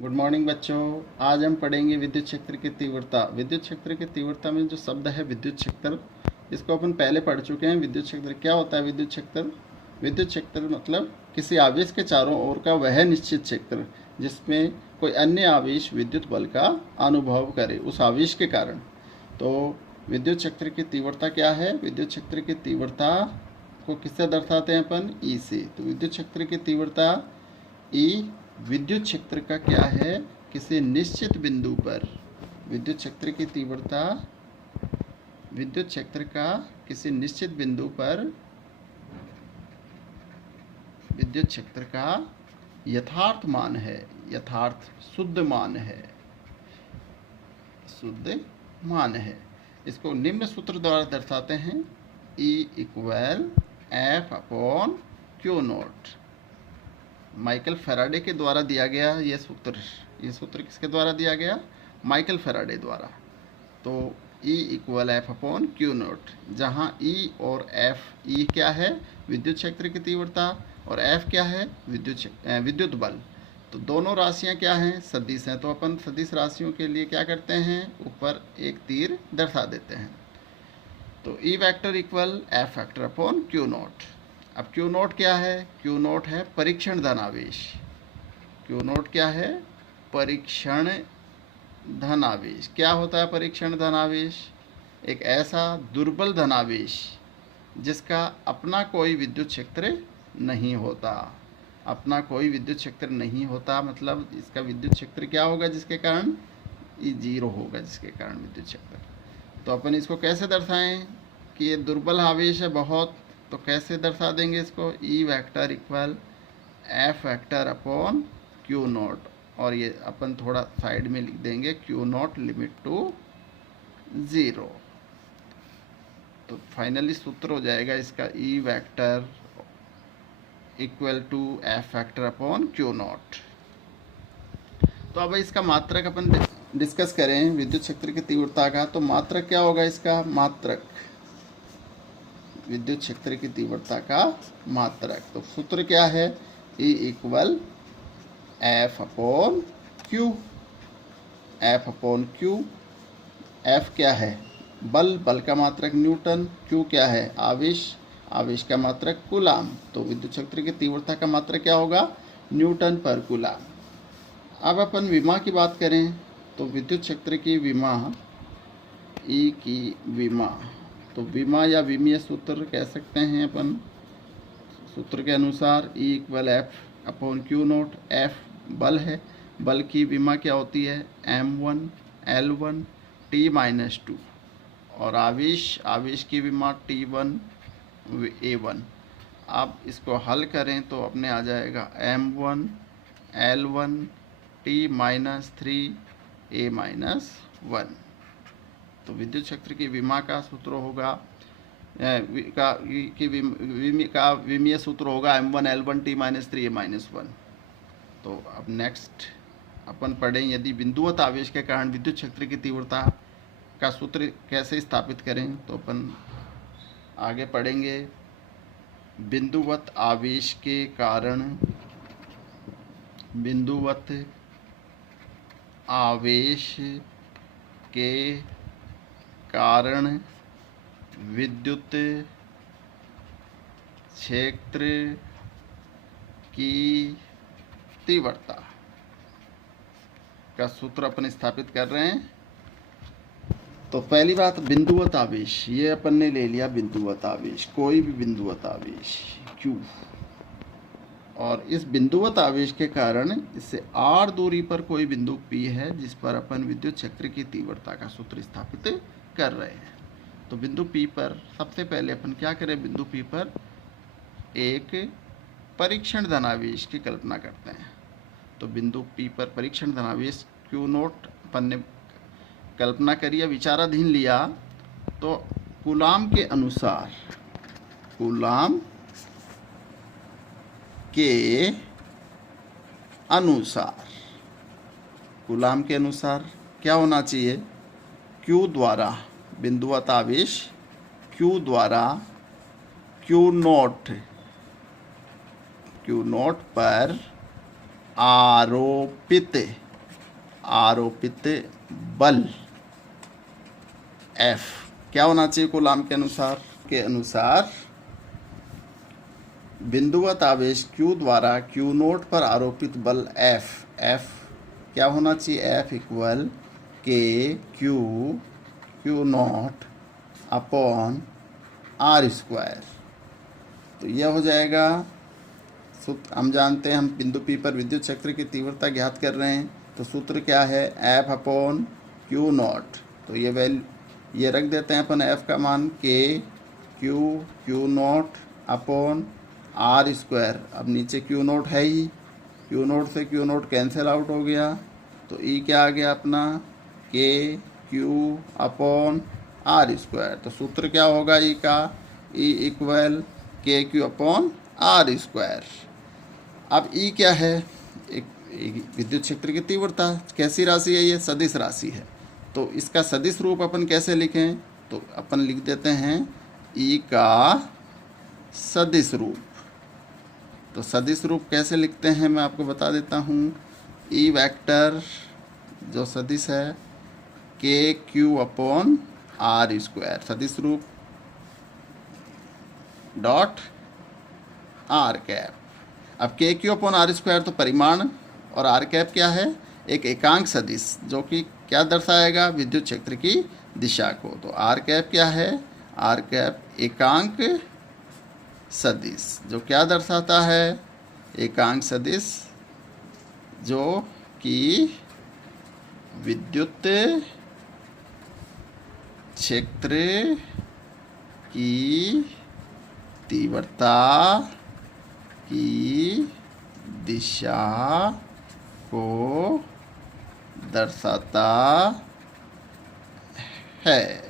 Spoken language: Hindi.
गुड मॉर्निंग बच्चों। आज हम पढ़ेंगे विद्युत क्षेत्र की तीव्रता। विद्युत क्षेत्र की तीव्रता में जो शब्द है विद्युत क्षेत्र, इसको अपन पहले पढ़ चुके हैं। विद्युत क्षेत्र क्या होता है? विद्युत क्षेत्र मतलब किसी आवेश के चारों ओर का वह निश्चित क्षेत्र जिसमें कोई अन्य आवेश विद्युत बल का अनुभव करे उस आवेश के कारण। तो विद्युत क्षेत्र की तीव्रता क्या है? विद्युत क्षेत्र की तीव्रता को किससे दर्शाते हैं अपन? ई से। तो विद्युत क्षेत्र की तीव्रता ई विद्युत क्षेत्र का क्या है? किसी निश्चित बिंदु पर विद्युत क्षेत्र की तीव्रता विद्युत क्षेत्र का किसी निश्चित बिंदु पर विद्युत क्षेत्र का यथार्थ मान है। यथार्थ शुद्ध मान है। शुद्ध मान है। इसको निम्न सूत्र द्वारा दर्शाते हैं। E equal F upon Q not. Michael Faraday के द्वारा दिया गया ये सूत्र किसके द्वारा दिया गया? माइकल फैराडे द्वारा। तो E equal F upon Q not, जहाँ E और F, E क्या है? विद्युत क्षेत्र की तीव्रता, और F क्या है? विद्युत बल। तो दोनों राशियाँ क्या हैं? सदिश हैं। तो अपन सदिश राशियों के लिए क्या करते हैं? ऊपर एक तीर दर्शा देते हैं। तो E vector equal F vector upon Q not. अब क्यू नॉट क्या है? क्यू नॉट है परीक्षण धनावेश। क्यू नॉट क्या है? परीक्षण धनावेश। क्या होता है परीक्षण धनावेश? एक ऐसा दुर्बल धनावेश जिसका अपना कोई विद्युत क्षेत्र नहीं होता। अपना कोई विद्युत क्षेत्र नहीं होता मतलब इसका विद्युत क्षेत्र क्या होगा? जिसके कारण ये जीरो होगा, जिसके कारण विद्युत क्षेत्र। तो अपन इसको कैसे दर्शाएं कि ये दुर्बल आवेश है बहुत? तो कैसे दर्शा देंगे इसको? ई vector equal F vector upon Q not, और ये अपन थोड़ा साइड में लिख देंगे क्यू नॉट लिमिट टू 0। तो फाइनली सूत्र हो जाएगा इसका E vector equal to F vector upon Q naught. तो अब इसका मात्रक अपन डिस्कस करें विद्युत क्षेत्र की तीव्रता का। तो मात्रक क्या होगा इसका? मात्रक विद्युत क्षेत्र की तीव्रता का मात्रक। तो सूत्र क्या है? E equal F upon Q. F upon Q. F क्या है? बल। बल का मात्रक न्यूटन। क्यू क्या है? आवेश। आवेश का मात्रक कूलाम। तो विद्युत क्षेत्र की तीव्रता का मात्रक क्या होगा? न्यूटन पर कूलाम। अब अपन विमा की बात करें तो विद्युत क्षेत्र की विमा, E की विमा, तो विमा या विमीय सूत्र कह सकते हैं अपन। सूत्र के अनुसार E equal F upon Q note. F बल है। बल की विमा क्या होती है? M1 L1 T-2। और आवेश की विमा T1 A1। आप इसको हल करें तो अपने आ जाएगा M1 L1 T-3 A-1। तो विद्युत क्षेत्र की विमा का सूत्र होगा विमीय सूत्र होगा M1 L1 T-3 A-1। तो अब नेक्स्ट अपन पढ़ें यदि बिंदुवत आवेश के कारण विद्युत क्षेत्र की तीव्रता का सूत्र कैसे स्थापित करें। तो अपन आगे पढ़ेंगे बिंदुवत आवेश के कारण बिंदुवत आवेश के कारण विद्युत क्षेत्र की तीव्रता का सूत्र अपन स्थापित कर रहे हैं। तो पहली बात बिंदुवत आवेश, ये अपन ने ले लिया बिंदुवत आवेश, कोई भी बिंदुवत आवेश Q, और इस बिंदुवत आवेश के कारण इससे r दूरी पर कोई बिंदु P है जिस पर अपन विद्युत क्षेत्र की तीव्रता का सूत्र स्थापित कर रहे हैं। तो बिंदु P पर सबसे पहले अपन क्या करें? बिंदु P पर एक परीक्षण धनावेश की कल्पना करते हैं। तो बिंदु P पर परीक्षण धनावेश Q नोट अपन ने कल्पना करी, विचाराधीन लिया। तो कूलाम के अनुसार क्या होना चाहिए? Q द्वारा बिंदुवत आवेश Q द्वारा Q नोट पर आरोपित आरोपित बल F क्या होना चाहिए कूलाम के अनुसार बिंदुवत आवेश Q द्वारा Q नोट पर आरोपित बल F क्या होना चाहिए? F equal K Q naught upon R square. तो यह हो जाएगा सूत्र। हम जानते हैं, हम बिंदु P पर विद्युत क्षेत्र की तीव्रता ज्ञात कर रहे हैं, तो सूत्र क्या है? F upon Q note. तो ये रख देते हैं अपन F का मान K Q naught upon R square. अब नीचे Q नोट है ही, Q नोट से Q नोट कैंसिल आउट हो गया, तो E क्या आ गया अपना? K Q upon R square. तो सूत्र क्या होगा E का? E equal K Q upon R square. अब E क्या है? एक विद्युत क्षेत्र की तीव्रता। कैसी राशि है ये? सदिश राशि है। तो इसका सदिश रूप अपन कैसे लिखें? तो अपन लिख देते हैं E का सदिश रूप। तो सदिश रूप कैसे लिखते हैं मैं आपको बता देता हूँ। E वेक्टर जो सदिश है K Q upon R square, सदिश रूप डॉट R कैप। अब K Q upon R square तो परिमाण, और R कैप क्या है? एक एकांक सदिश जो कि क्या दर्शाएगा? विद्युत क्षेत्र की दिशा को। तो R कैप क्या है? R कैप एकांक सदिश जो क्या दर्शाता है? एकांक सदिश जो कि विद्युत क्षेत्र की तीव्रता की दिशा को दर्शाता है।